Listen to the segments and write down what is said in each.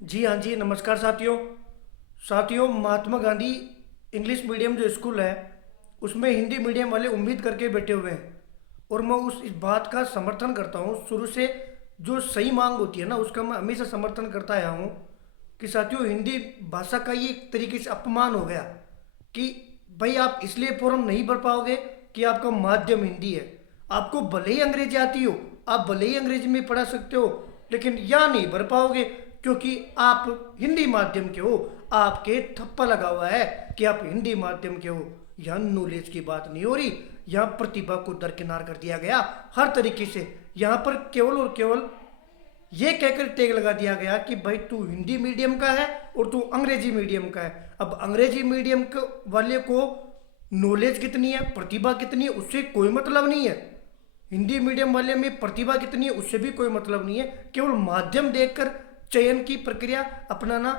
जी हाँ जी, नमस्कार साथियों। साथियों, महात्मा गांधी इंग्लिश मीडियम जो स्कूल है उसमें हिंदी मीडियम वाले उम्मीद करके बैठे हुए हैं। और मैं इस बात का समर्थन करता हूँ शुरू से। जो सही मांग होती है ना, उसका मैं हमेशा समर्थन करता आया हूँ कि साथियों, हिंदी भाषा का ये एक तरीके से अपमान हो गया कि भाई आप इसलिए फॉर्म नहीं भर पाओगे कि आपका माध्यम हिंदी है। आपको भले ही अंग्रेजी आती हो, आप भले ही अंग्रेजी में पढ़ा सकते हो, लेकिन यहाँ नहीं भर पाओगे क्योंकि आप हिंदी माध्यम के हो। आपके थप्पा लगा हुआ है कि आप हिंदी माध्यम के हो। यहाँ नॉलेज की बात नहीं हो रही, यहाँ प्रतिभा को दरकिनार कर दिया गया हर तरीके से। यहाँ पर केवल और केवल ये कहकर टैग लगा दिया गया कि भाई तू हिंदी मीडियम का है और तू अंग्रेजी मीडियम का है। अब अंग्रेजी मीडियम के वाले को नॉलेज कितनी है, प्रतिभा कितनी है, उससे कोई मतलब नहीं है। हिंदी मीडियम वाले में प्रतिभा कितनी है, उससे भी कोई मतलब नहीं है। केवल माध्यम देखकर चयन की प्रक्रिया अपनाना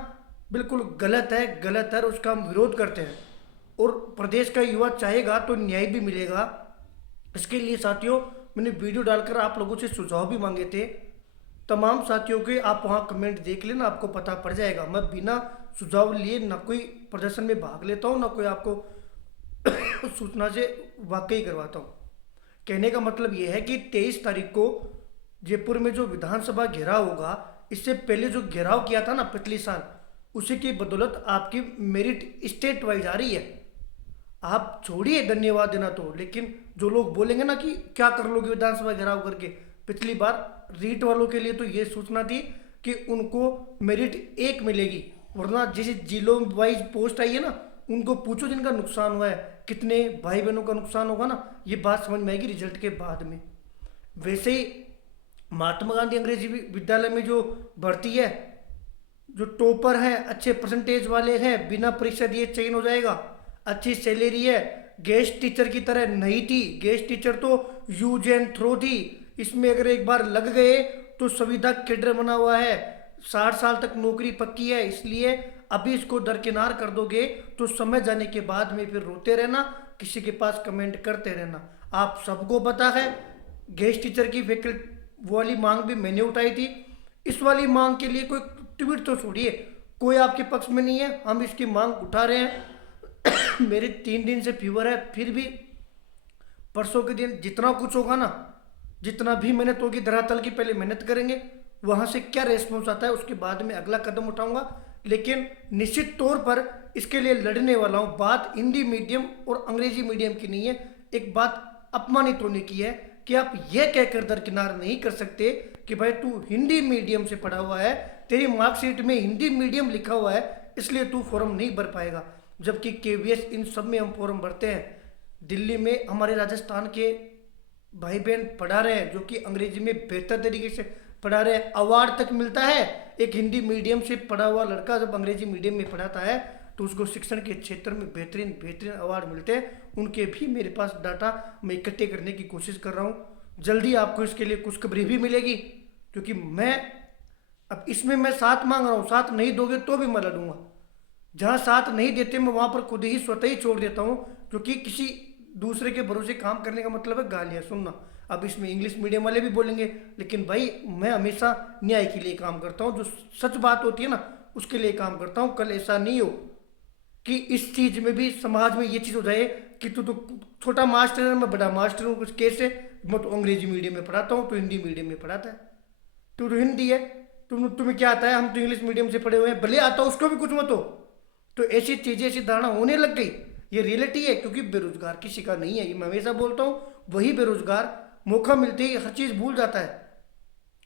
बिल्कुल गलत है, गलत है, और उसका हम विरोध करते हैं। और प्रदेश का युवा चाहेगा तो न्याय भी मिलेगा। इसके लिए साथियों, मैंने वीडियो डालकर आप लोगों से सुझाव भी मांगे थे। तमाम साथियों के आप वहाँ कमेंट देख लेना, आपको पता पड़ जाएगा। मैं बिना सुझाव लिए ना कोई प्रदर्शन में भाग लेता हूँ, ना कोई आपको सूचना से वाकई करवाता हूँ। कहने का मतलब ये है कि 23 तारीख को जयपुर में जो विधानसभा घेराव होगा, इससे पहले जो घेराव किया था ना पिछले साल, उसी की बदौलत आपकी मेरिट स्टेट वाइज आ रही है। आप छोड़िए धन्यवाद देना तो, लेकिन जो लोग बोलेंगे ना कि क्या कर लोगे विधानसभा घेराव करके, पिछली बार रीट वालों के लिए तो ये सूचना थी कि उनको मेरिट एक मिलेगी, वरना जैसे जिलों वाइज पोस्ट आई है ना, उनको पूछो जिनका नुकसान हुआ है, कितने भाई बहनों का नुकसान होगा ना, ये बात समझ में आएगी रिजल्ट के बाद में। वैसे ही महात्मा गांधी अंग्रेजी विद्यालय में जो भर्ती है, जो टॉपर हैं, अच्छे परसेंटेज वाले हैं, बिना परीक्षा दिए चयन हो जाएगा। अच्छी सैलरी है, गेस्ट टीचर की तरह नहीं थी। गेस्ट टीचर तो यूज एंड थ्रो थी। इसमें अगर एक बार लग गए तो संविदा कैडर बना हुआ है, 60 साल तक नौकरी पक्की है। इसलिए अभी इसको दरकिनार कर दोगे तो समय जाने के बाद में फिर रोते रहना, किसी के पास कमेंट करते रहना। आप सबको पता है, गेस्ट टीचर की वैकल्पिक वाली मांग भी मैंने उठाई थी। इस वाली मांग के लिए कोई ट्वीट तो छोड़िए, कोई आपके पक्ष में नहीं है। हम इसकी मांग उठा रहे हैं। मेरे 3 दिन से फीवर है, फिर भी परसों के दिन जितना कुछ होगा ना, जितना भी मेहनत होगी धरातल की, पहले मेहनत करेंगे, वहाँ से क्या रेस्पॉन्स आता है उसके बाद में अगला कदम उठाऊंगा। लेकिन निश्चित तौर पर इसके लिए लड़ने वाला हूँ। बात हिंदी मीडियम और अंग्रेजी मीडियम की नहीं है, एक बात अपमानित होने की है कि आप यह कहकर दरकिनार नहीं कर सकते कि भाई तू हिंदी मीडियम से पढ़ा हुआ है, तेरी मार्कशीट में हिंदी मीडियम लिखा हुआ है, इसलिए तू फॉर्म नहीं भर पाएगा। जबकि केवीएस इन सब में हम फॉर्म भरते हैं। दिल्ली में हमारे राजस्थान के भाई बहन पढ़ा रहे हैं, जो कि अंग्रेजी में बेहतर तरीके से पढ़ा रहे हैं, अवार्ड तक मिलता है। एक हिंदी मीडियम से पढ़ा हुआ लड़का जब अंग्रेजी मीडियम में पढ़ाता है तो उसको शिक्षण के क्षेत्र में बेहतरीन बेहतरीन अवार्ड मिलते हैं। उनके भी मेरे पास डाटा मैं इकट्ठे करने की कोशिश कर रहा हूँ। जल्दी आपको इसके लिए कुछ खबरें भी मिलेगी, क्योंकि मैं अब इसमें मैं साथ मांग रहा हूँ। साथ नहीं दोगे तो भी मैं लड़ूंगा। जहाँ साथ नहीं देते मैं वहाँ पर खुद ही स्वतः ही छोड़ देता हूँ, क्योंकि किसी दूसरे के भरोसे काम करने का मतलब है गालियाँ सुनना। अब इसमें इंग्लिश मीडियम वाले भी बोलेंगे, लेकिन भाई मैं हमेशा न्याय के लिए काम करता हूँ। जो सच बात होती है ना, उसके लिए काम करता हूँ। कल ऐसा नहीं हो कि इस चीज़ में भी समाज में ये चीज़ हो जाए कि तू तो छोटा मास्टर है, मैं बड़ा मास्टर हूँ। कुछ कैसे, मैं तो अंग्रेजी मीडियम में पढ़ाता हूँ, तो हिंदी मीडियम में पढ़ाता है। तू तो हिंदी है, तुम्हें क्या आता है, हम तो इंग्लिश मीडियम से पढ़े हुए हैं, भले आता उसको भी कुछ मत हो। तो ऐसी चीज़ें, ऐसी धारणा होने लग गई। ये रियलिटी है, क्योंकि बेरोजगार किसी का नहीं है, ये मैं हमेशा बोलता हूँ। वही बेरोजगार मौका मिलते ही हर चीज़ भूल जाता है,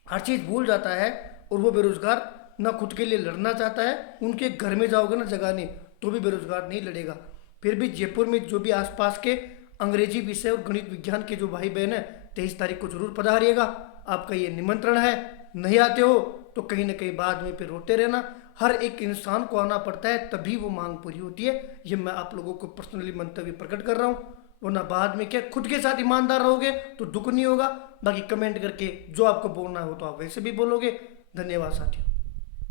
हर चीज़ भूल जाता है। और वो बेरोजगार ना खुद के लिए लड़ना चाहता है। उनके घर में जाओगे ना जगाने, तो भी बेरोजगार नहीं लड़ेगा। फिर भी जयपुर में जो भी आसपास के अंग्रेजी विषय और गणित विज्ञान के जो भाई बहन है, 23 तारीख को जरूर पधारिएगा। आपका ये निमंत्रण है। नहीं आते हो तो कहीं ना कहीं बाद में फिर रोते रहना। हर एक इंसान को आना पड़ता है, तभी वो मांग पूरी होती है। ये मैं आप लोगों को पर्सनली मंतव्य प्रकट कर रहा हूँ। वरना बाद में क्या, खुद के साथ ईमानदार रहोगे तो दुख नहीं होगा। बाकी कमेंट करके जो आपको बोलना हो तो आप वैसे भी बोलोगे। धन्यवाद साथियों।